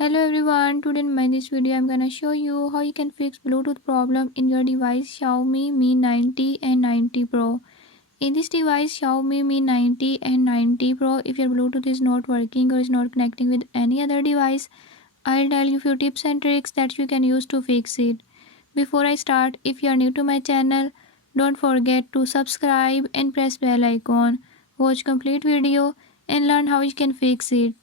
Hello everyone, today in this video I'm gonna show you how you can fix Bluetooth problem in your device Xiaomi Mi 90 and 90 Pro. In this device Xiaomi Mi 90 and 90 Pro, if your Bluetooth is not working or is not connecting with any other device, I'll tell you few tips and tricks that you can use to fix it. Before I start, if you are new to my channel, don't forget to subscribe and press bell icon. Watch complete video and learn how you can fix it.